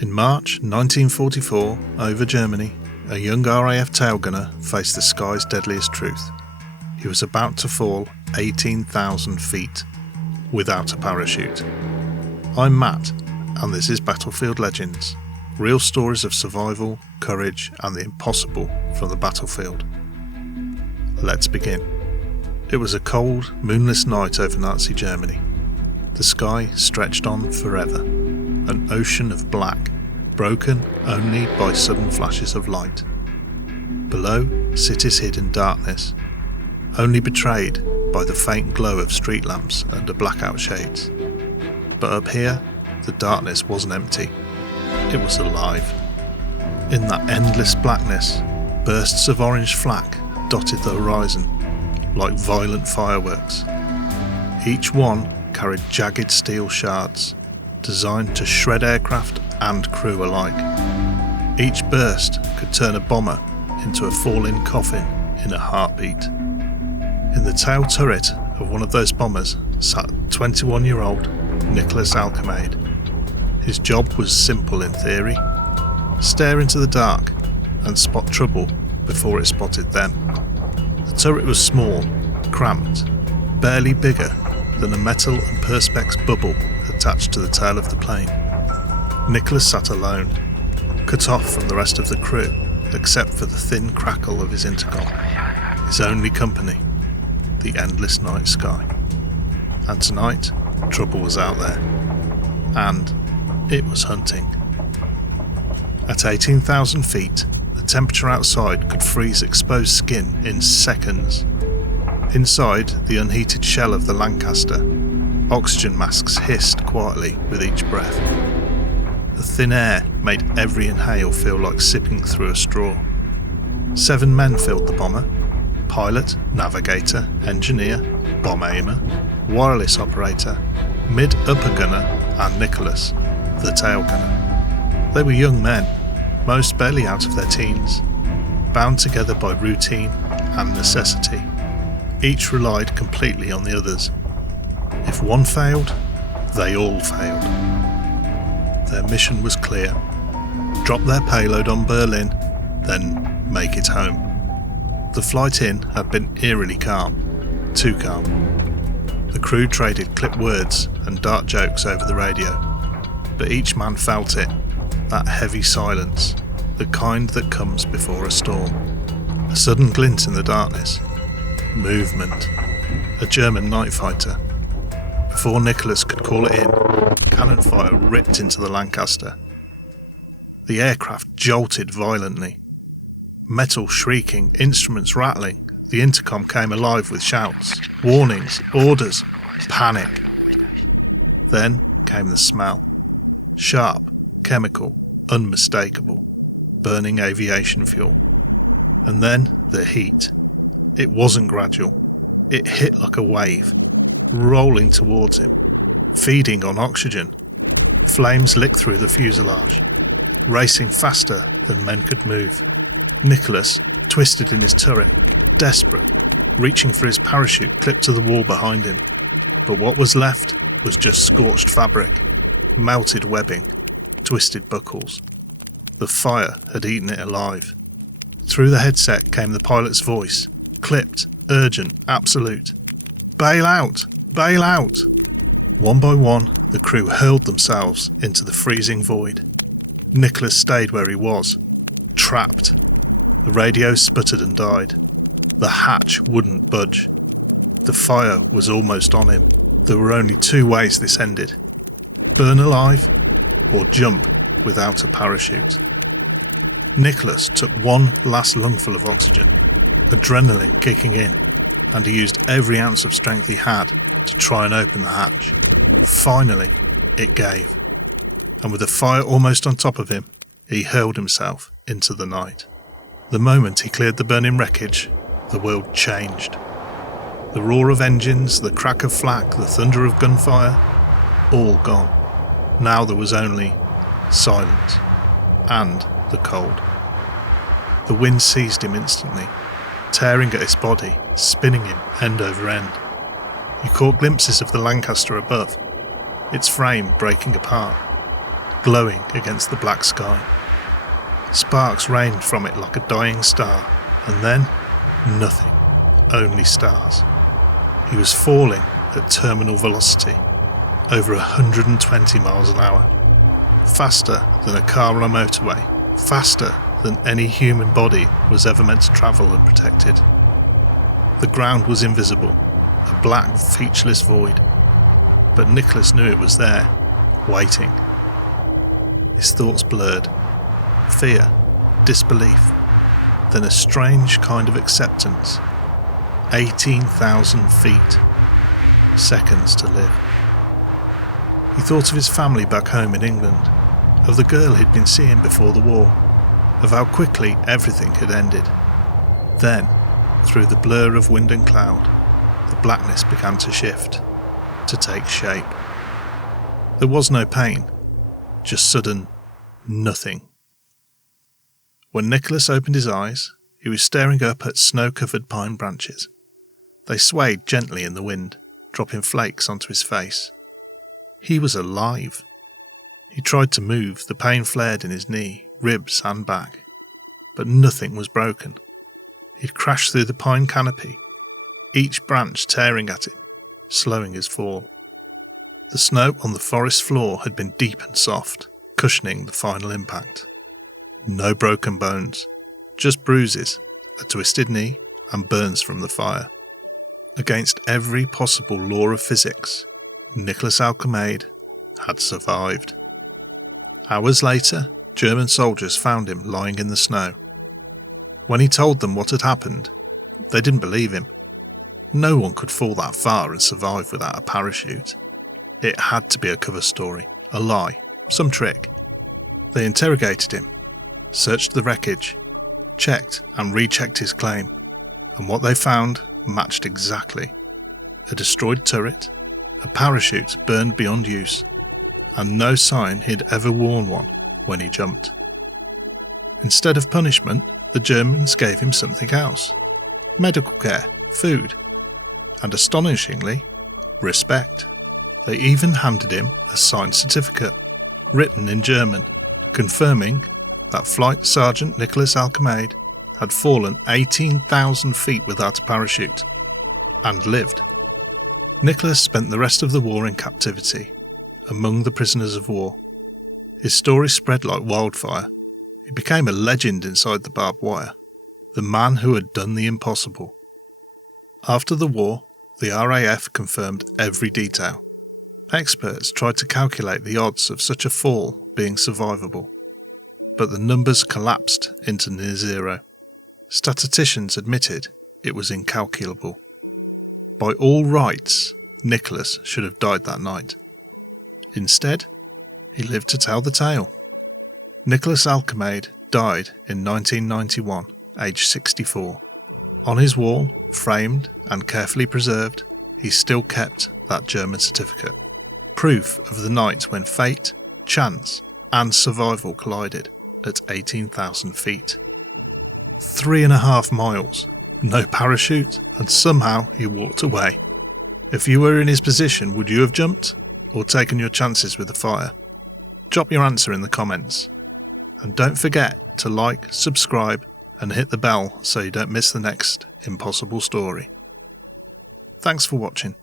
In March 1944, over Germany, a young RAF tail gunner faced the sky's deadliest truth. He was about to fall 18,000 feet without a parachute. I'm Matt, and this is Battlefield Legends, real stories of survival, courage, and the impossible from the battlefield. Let's begin. It was a cold, moonless night over Nazi Germany. The sky stretched on forever, an ocean of black, broken only by sudden flashes of light. Below, cities hid in darkness, only betrayed by the faint glow of street lamps under blackout shades. But up here, the darkness wasn't empty, it was alive. In that endless blackness, bursts of orange flak dotted the horizon like violent fireworks. Each one carried jagged steel shards, designed to shred aircraft and crew alike. Each burst could turn a bomber into a falling coffin in a heartbeat. In the tail turret of one of those bombers sat 21-year-old Nicholas Alkemade. His job was simple in theory: stare into the dark and spot trouble before it spotted them. The turret was small, cramped, barely bigger than a metal and perspex bubble attached to the tail of the plane. Nicholas sat alone, cut off from the rest of the crew except for the thin crackle of his intercom. His only company, the endless night sky. And tonight, trouble was out there. And it was hunting. At 18,000 feet, the temperature outside could freeze exposed skin in seconds. Inside the unheated shell of the Lancaster, oxygen masks hissed quietly with each breath. The thin air made every inhale feel like sipping through a straw. 7 men filled the bomber: pilot, navigator, engineer, bomb aimer, wireless operator, mid-upper gunner, and Nicholas, the tail gunner. They were young men, most barely out of their teens, bound together by routine and necessity. Each relied completely on the others. If one failed, they all failed. Their mission was clear: drop their payload on Berlin, then make it home. The flight in had been eerily calm, too calm. The crew traded clipped words and dark jokes over the radio, but each man felt it, that heavy silence, the kind that comes before a storm. A sudden glint in the darkness. Movement. A German night fighter. Before Nicholas could call it in, cannon fire ripped into the Lancaster. The aircraft jolted violently. Metal shrieking, instruments rattling, the intercom came alive with shouts, warnings, orders, panic. Then came the smell. Sharp, chemical, unmistakable, burning aviation fuel. And then the heat. It wasn't gradual. It hit like a wave, rolling towards him, feeding on oxygen. Flames licked through the fuselage, racing faster than men could move. Nicholas, twisted in his turret, desperate, reaching for his parachute clipped to the wall behind him. But what was left was just scorched fabric, melted webbing, twisted buckles. The fire had eaten it alive. Through the headset came the pilot's voice, clipped, urgent, absolute. Bail out! Bail out! One by one, the crew hurled themselves into the freezing void. Nicholas stayed where he was, trapped. The radio sputtered and died. The hatch wouldn't budge. The fire was almost on him. There were only 2 ways this ended: burn alive or jump without a parachute. Nicholas took one last lungful of oxygen, adrenaline kicking in, and he used every ounce of strength he had to try and open the hatch. Finally, it gave, and with the fire almost on top of him, he hurled himself into the night. The moment he cleared the burning wreckage, the world changed. The roar of engines, the crack of flak, the thunder of gunfire, all gone. Now there was only silence and the cold. The wind seized him instantly, tearing at his body, spinning him end over end. He caught glimpses of the Lancaster above, its frame breaking apart. glowing against the black sky. Sparks rained from it like a dying star, and then nothing, only stars. He was falling at terminal velocity, over 120 miles an hour, faster than a car on a motorway, faster than any human body was ever meant to travel unprotected. The ground was invisible, a black, featureless void, but Nicholas knew it was there, waiting. His thoughts blurred. Fear, disbelief, then a strange kind of acceptance. 18,000 feet. Seconds to live. He thought of his family back home in England, of the girl he'd been seeing before the war, of how quickly everything had ended. Then, through the blur of wind and cloud, the blackness began to shift, to take shape. There was no pain, just sudden nothing. When Nicholas opened his eyes, he was staring up at snow-covered pine branches. They swayed gently in the wind, dropping flakes onto his face. He was alive. He tried to move, the pain flared in his knee, ribs and back, but nothing was broken. He'd crashed through the pine canopy, each branch tearing at him, slowing his fall. The snow on the forest floor had been deep and soft, cushioning the final impact. No broken bones, just bruises, a twisted knee, and burns from the fire. Against every possible law of physics, Nicholas Alkemade had survived. Hours later, German soldiers found him lying in the snow. When he told them what had happened, they didn't believe him. No one could fall that far and survive without a parachute. It had to be a cover story, a lie, some trick. They interrogated him, searched the wreckage, checked and rechecked his claim, and what they found matched exactly. A destroyed turret, a parachute burned beyond use, and no sign he'd ever worn one when he jumped. Instead of punishment, the Germans gave him something else. Medical care, food, and astonishingly, respect. They even handed him a signed certificate, written in German, confirming that Flight Sergeant Nicholas Alkemade had fallen 18,000 feet without a parachute, and lived. Nicholas spent the rest of the war in captivity, among the prisoners of war. His story spread like wildfire. He became a legend inside the barbed wire, the man who had done the impossible. After the war, the RAF confirmed every detail. Experts tried to calculate the odds of such a fall being survivable, but the numbers collapsed into near zero. Statisticians admitted it was incalculable. By all rights, Nicholas should have died that night. Instead, he lived to tell the tale. Nicholas Alkemade died in 1991, aged 64. On his wall, framed and carefully preserved, he still kept that German certificate. Proof of the night when fate, chance and survival collided at 18,000 feet. 3.5 miles, no parachute, and somehow he walked away. If you were in his position, would you have jumped or taken your chances with the fire? Drop your answer in the comments. And don't forget to like, subscribe and hit the bell so you don't miss the next impossible story. Thanks for watching.